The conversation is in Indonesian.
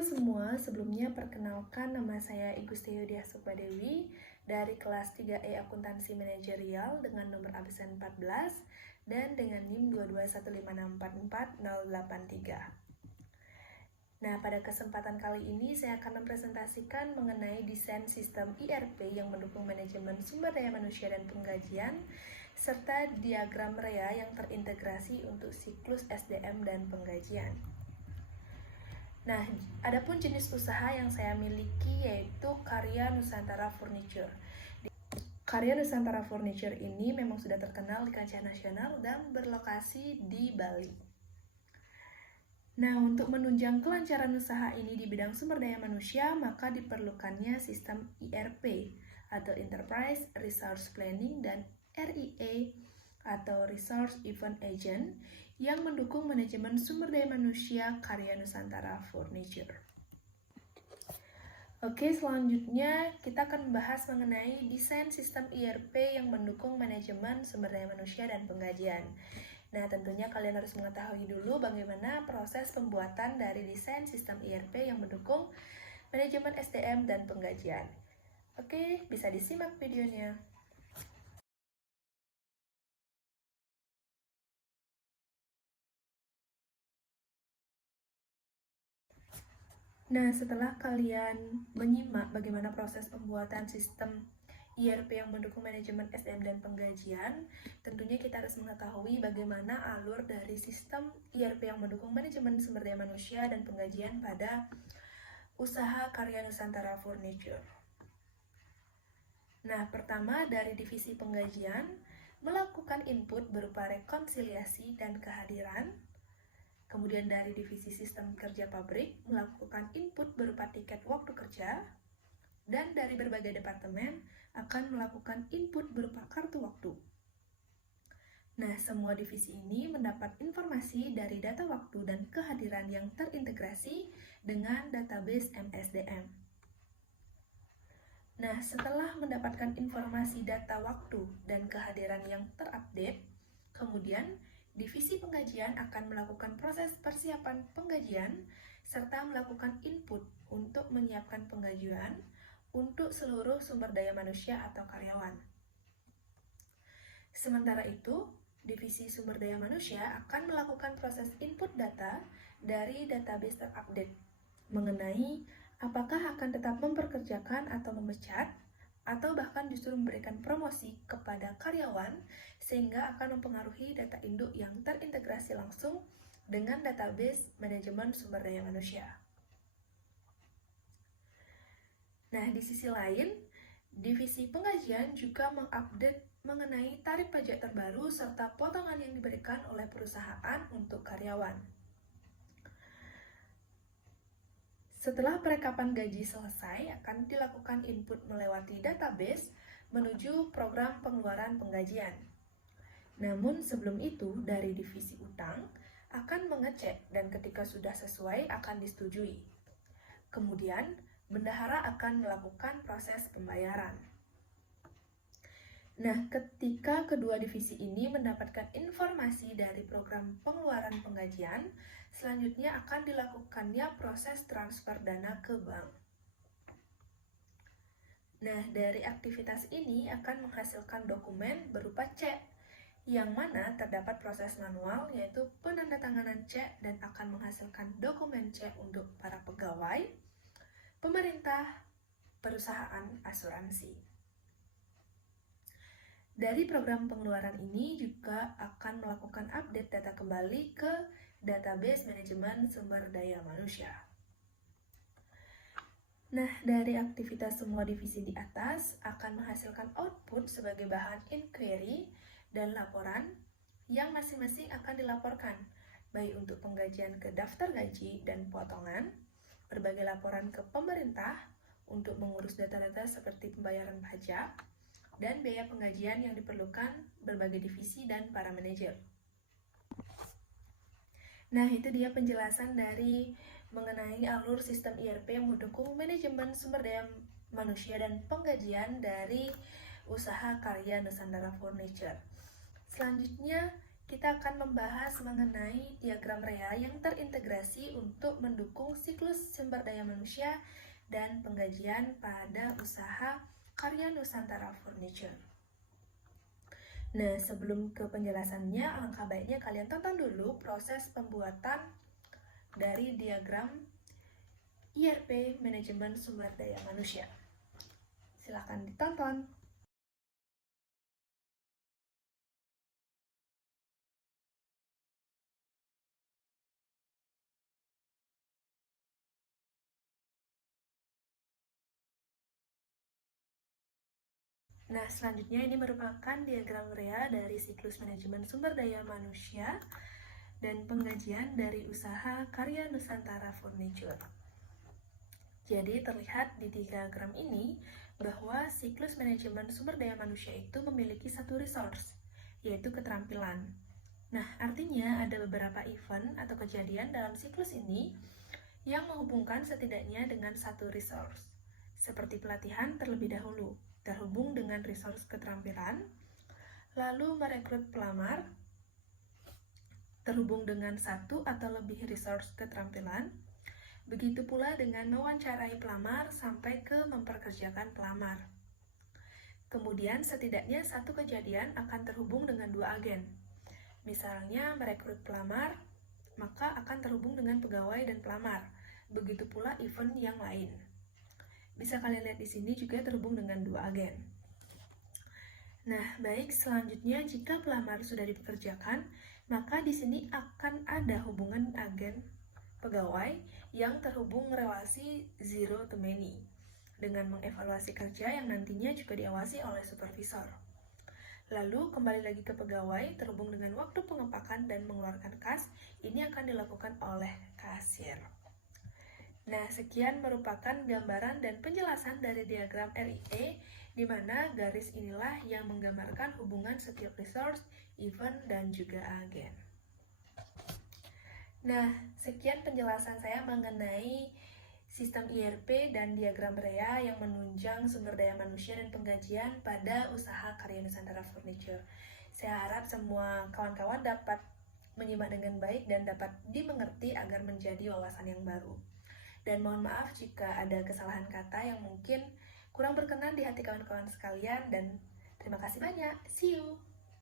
Halo semua, sebelumnya perkenalkan nama saya Igusti Yudia Sukmadewi dari kelas 3E Akuntansi Manajerial dengan nomor absen 14 dan dengan NIM 22156444083. Nah, pada kesempatan kali ini saya akan mempresentasikan mengenai desain sistem ERP yang mendukung manajemen sumber daya manusia dan penggajian serta diagram REA yang terintegrasi untuk siklus SDM dan penggajian. Nah, adapun jenis usaha yang saya miliki yaitu Karya Nusantara Furniture. Karya Nusantara Furniture ini memang sudah terkenal di kancah nasional dan berlokasi di Bali. Nah, untuk menunjang kelancaran usaha ini di bidang sumber daya manusia, maka diperlukannya sistem ERP atau Enterprise Resource Planning dan REA atau Resource Event Agent yang mendukung manajemen sumber daya manusia Karya Nusantara Furniture. Oke, selanjutnya kita akan membahas mengenai desain sistem ERP yang mendukung manajemen sumber daya manusia dan penggajian. Nah, tentunya kalian harus mengetahui dulu bagaimana proses pembuatan dari desain sistem ERP yang mendukung manajemen SDM dan penggajian. Oke, bisa disimak videonya. Nah, setelah kalian menyimak bagaimana proses pembuatan sistem ERP yang mendukung manajemen SDM dan penggajian, tentunya kita harus mengetahui bagaimana alur dari sistem ERP yang mendukung manajemen sumber daya manusia dan penggajian pada usaha Karya Nusantara Furniture. Nah, pertama dari divisi penggajian, melakukan input berupa rekonsiliasi dan kehadiran. Kemudian dari divisi sistem kerja pabrik, melakukan input berupa tiket waktu kerja. Dan dari berbagai departemen akan melakukan input berupa kartu waktu. Nah, semua divisi ini mendapat informasi dari data waktu dan kehadiran yang terintegrasi dengan database MSDM. Nah, setelah mendapatkan informasi data waktu dan kehadiran yang terupdate, kemudian divisi penggajian akan melakukan proses persiapan penggajian serta melakukan input untuk menyiapkan penggajian untuk seluruh sumber daya manusia atau karyawan. Sementara itu, divisi sumber daya manusia akan melakukan proses input data dari database terupdate mengenai apakah akan tetap memperkerjakan atau memecat, atau bahkan justru memberikan promosi kepada karyawan sehingga akan mempengaruhi data induk yang terintegrasi langsung dengan database manajemen sumber daya manusia. Nah, di sisi lain, divisi penggajian juga mengupdate mengenai tarif pajak terbaru serta potongan yang diberikan oleh perusahaan untuk karyawan. Setelah perekapan gaji selesai, akan dilakukan input melewati database menuju program pengeluaran penggajian. Namun sebelum itu, dari divisi utang akan mengecek dan ketika sudah sesuai akan disetujui. Kemudian, bendahara akan melakukan proses pembayaran. Nah, ketika kedua divisi ini mendapatkan informasi dari program pengeluaran penggajian, selanjutnya akan dilakukannya proses transfer dana ke bank. Nah, dari aktivitas ini akan menghasilkan dokumen berupa cek, yang mana terdapat proses manual yaitu penandatanganan cek dan akan menghasilkan dokumen cek untuk para pegawai, pemerintah, perusahaan asuransi. Dari program pengeluaran ini juga akan melakukan update data kembali ke database manajemen sumber daya manusia. Nah, dari aktivitas semua divisi di atas akan menghasilkan output sebagai bahan inquiry dan laporan yang masing-masing akan dilaporkan, baik untuk penggajian ke daftar gaji dan potongan, berbagai laporan ke pemerintah untuk mengurus data-data seperti pembayaran pajak, dan biaya penggajian yang diperlukan berbagai divisi dan para manajer. Nah, itu dia penjelasan dari mengenai alur sistem ERP yang mendukung manajemen sumber daya manusia dan penggajian dari usaha Karya Nusantara Furniture. Selanjutnya, kita akan membahas mengenai diagram rea yang terintegrasi untuk mendukung siklus sumber daya manusia dan penggajian pada usaha Karya Nusantara Furniture. Nah, sebelum ke penjelasannya, alangkah baiknya kalian tonton dulu proses pembuatan dari diagram IRP Manajemen Sumber Daya Manusia. Silakan ditonton. Nah, selanjutnya ini merupakan diagram rea dari siklus manajemen sumber daya manusia dan penggajian dari usaha Karya Nusantara Furniture. Jadi terlihat di diagram ini bahwa siklus manajemen sumber daya manusia itu memiliki satu resource, yaitu keterampilan. Nah, artinya ada beberapa event atau kejadian dalam siklus ini yang menghubungkan setidaknya dengan satu resource, seperti pelatihan terlebih dahulu, terhubung dengan resource keterampilan, lalu merekrut pelamar, terhubung dengan satu atau lebih resource keterampilan, begitu pula dengan mewawancarai pelamar sampai ke memperkerjakan pelamar. Kemudian setidaknya satu kejadian akan terhubung dengan dua agen. Misalnya merekrut pelamar, maka akan terhubung dengan pegawai dan pelamar. Begitu pula event yang lain. Bisa kalian lihat di sini juga terhubung dengan dua agen. Nah, baik, selanjutnya jika pelamar sudah dipekerjakan, maka di sini akan ada hubungan agen pegawai yang terhubung relasi zero to many dengan mengevaluasi kerja yang nantinya juga diawasi oleh supervisor. Lalu kembali lagi ke pegawai terhubung dengan waktu pengepakan dan mengeluarkan kas, ini akan dilakukan oleh kasir. Nah, sekian merupakan gambaran dan penjelasan dari diagram RIE, di mana garis inilah yang menggambarkan hubungan setiap resource, event, dan juga agen. Nah, sekian penjelasan saya mengenai sistem IRP dan diagram rea yang menunjang sumber daya manusia dan penggajian pada usaha Karya Nusantara Furniture. Saya harap semua kawan-kawan dapat menyimak dengan baik dan dapat dimengerti agar menjadi wawasan yang baru. Dan mohon maaf jika ada kesalahan kata yang mungkin kurang berkenan di hati kawan-kawan sekalian, dan terima kasih banyak. See you!